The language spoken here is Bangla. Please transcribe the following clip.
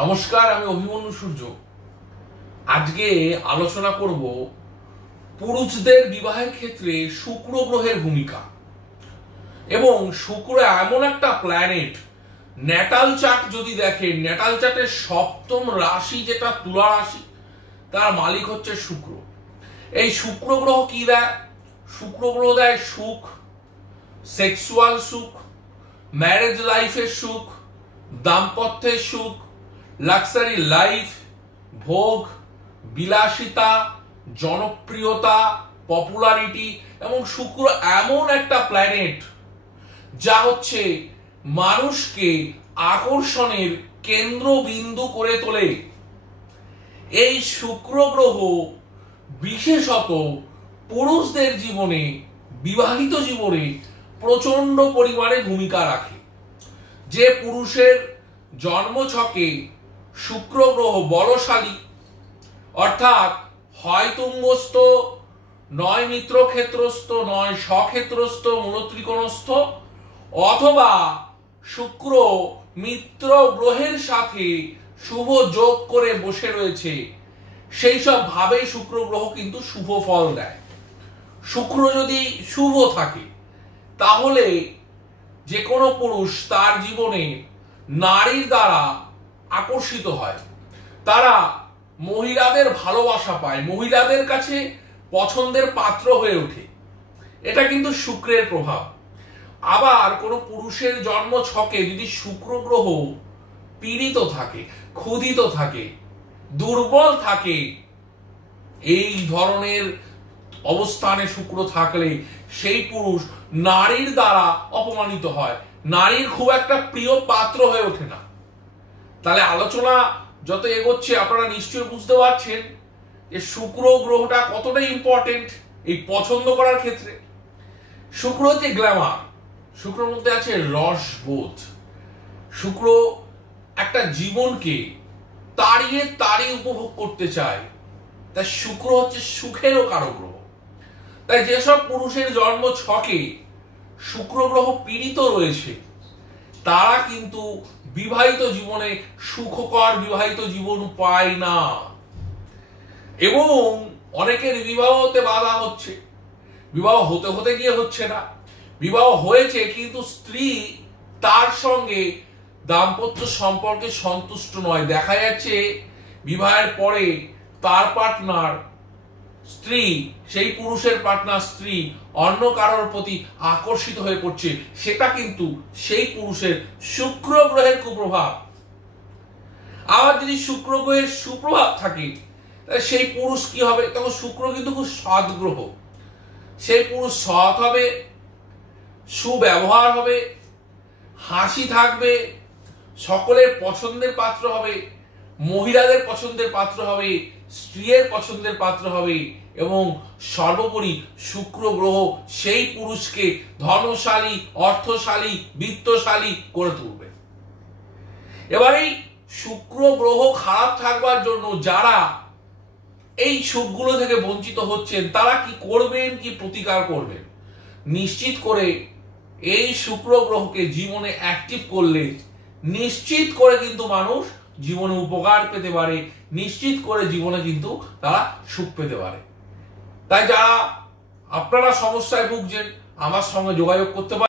নমস্কার, আমি অভিমন্যু সূর্য। আজকে আলোচনা করব পুরুষদের বিবাহের ক্ষেত্রে শুক্র গ্রহের ভূমিকা। এবং শুক্র এমন একটা প্ল্যানেট, ন্যাটাল চার্ট যদি দেখেন, ন্যাটাল চার্টের সপ্তম রাশি যেটা তুলা রাশি, তার মালিক হচ্ছে শুক্র। এই শুক্র গ্রহ কি দেয়? শুক্র গ্রহ দেয় সুখ, সেক্সুয়াল সুখ, ম্যারেজ লাইফের সুখ, দাম্পত্যের সুখ, লাক্সারি লাইফ, ভোগ, বিলাসিতা, জনপ্রিয়তা, পপুলারিটি। এবং শুক্র এমন একটা প্ল্যানেট যা হচ্ছে মানুষকে আকর্ষণের কেন্দ্রবিন্দু করে তোলে। এই শুক্র গ্রহ বিশেষত পুরুষদের জীবনে, বিবাহিত জীবনে প্রচন্ড পরিমাণে ভূমিকা রাখে। যে পুরুষের জন্মছকে শুক্র গ্রহ বলশালী, অর্থাৎ হয় তুঙ্গস্থ, নয় মিত্রক্ষেত্রস্থ, নয় স্বক্ষেত্রস্থ, মূলত্রিকোণস্থ, অথবা শুক্র মিত্র গ্রহের সাথে শুভ যোগ করে বসে রয়েছে, সেই সব ভাবে শুক্র গ্রহ কিন্তু শুভ ফল দেয়। শুক্র যদি শুভ থাকে তাহলে যে কোনো পুরুষ তার জীবনে নারীর দ্বারা আকর্ষিত হয়, তারা মহিলাদের ভালোবাসা পায়, মহিলাদের কাছে পছন্দের পাত্র হয়ে ওঠে। এটা কিন্তু শুক্রের প্রভাব। আবার কোনো পুরুষের জন্ম ছকে যদি শুক্র গ্রহ পীড়িত থাকে, ক্ষুধিত থাকে, দুর্বল থাকে, এই ধরনের অবস্থানে শুক্র থাকলে সেই পুরুষ নারীর দ্বারা অপমানিত হয়, নারীর খুব একটা প্রিয় পাত্র হয়ে ওঠে না। তাহলে আলোচনা যত এগোচ্ছে আপনারা নিশ্চয়ই বুঝতে পারছেন যে শুক্র গ্রহটা কতটা ইম্পর্টেন্ট এই পছন্দ করার ক্ষেত্রে। শুক্র হচ্ছে গ্ল্যামার, শুক্রের মধ্যে আছে রসবোধ। শুক্র একটা জীবনকে তাড়িয়ে তাড়িয়ে উপভোগ করতে চায়, তাই শুক্র হচ্ছে সুখেরও কারক গ্রহ। তাই যেসব পুরুষের জন্ম ছকে শুক্র গ্রহ পীড়িত রয়েছে তারা কিন্তু বিবাহিত জীবনে সুখকর বিবাহিত জীবন পায় না। এবং অনেকের বিবাহ হতে বাধা হচ্ছে, বিবাহ হতে হতে গিয়ে হচ্ছে না, বিবাহ হয়েছে কিন্তু স্ত্রী তার সঙ্গে দাম্পত্য সম্পর্কে সন্তুষ্ট নয়। দেখা যাচ্ছে বিবাহের পরে তার পার্টনার স্ত্রী, সেই পুরুষের পার্টনার স্ত্রী অন্য কারোর প্রতি আকর্ষিত হয়ে পড়ছে, সেটা কিন্তু সেই পুরুষের শুক্র গ্রহের কুপ্রভাব। আবার যদি শুক্র গ্রহের সুপ্রভাব থাকে সেই পুরুষ কি হবে? তখন শুক্র কিন্তু খুব সৎ গ্রহ, সেই পুরুষ সৎ হবে, সুব্যবহার হবে, হাসি থাকবে, সকলের পছন্দের পাত্র হবে, মহিলাদের পছন্দের পাত্র হবে, স্ত্রীর পছন্দের পাত্র হবে। এবং সর্বোপরি শুক্র গ্রহ সেই পুরুষকে ধনশালী, অর্থশালী, বিত্তশালী করে তুলবে। এবার এই শুক্র গ্রহ খারাপ থাকবার জন্য যারা এই সুখগুলো থেকে বঞ্চিত হচ্ছেন তারা কি করবেন, কি প্রতিকার করবেন? নিশ্চিত করে এই শুক্র গ্রহকে জীবনে অ্যাক্টিভ করলে নিশ্চিত করে কিন্তু মানুষ জীবনে উপকার পেতে পারে, নিশ্চিত করে জীবনে কিন্তু তারা সুখ পেতে পারে। তাই যারা আপনারা সমস্যায় ভুগছেন আমার সঙ্গে যোগাযোগ করতে পারেন।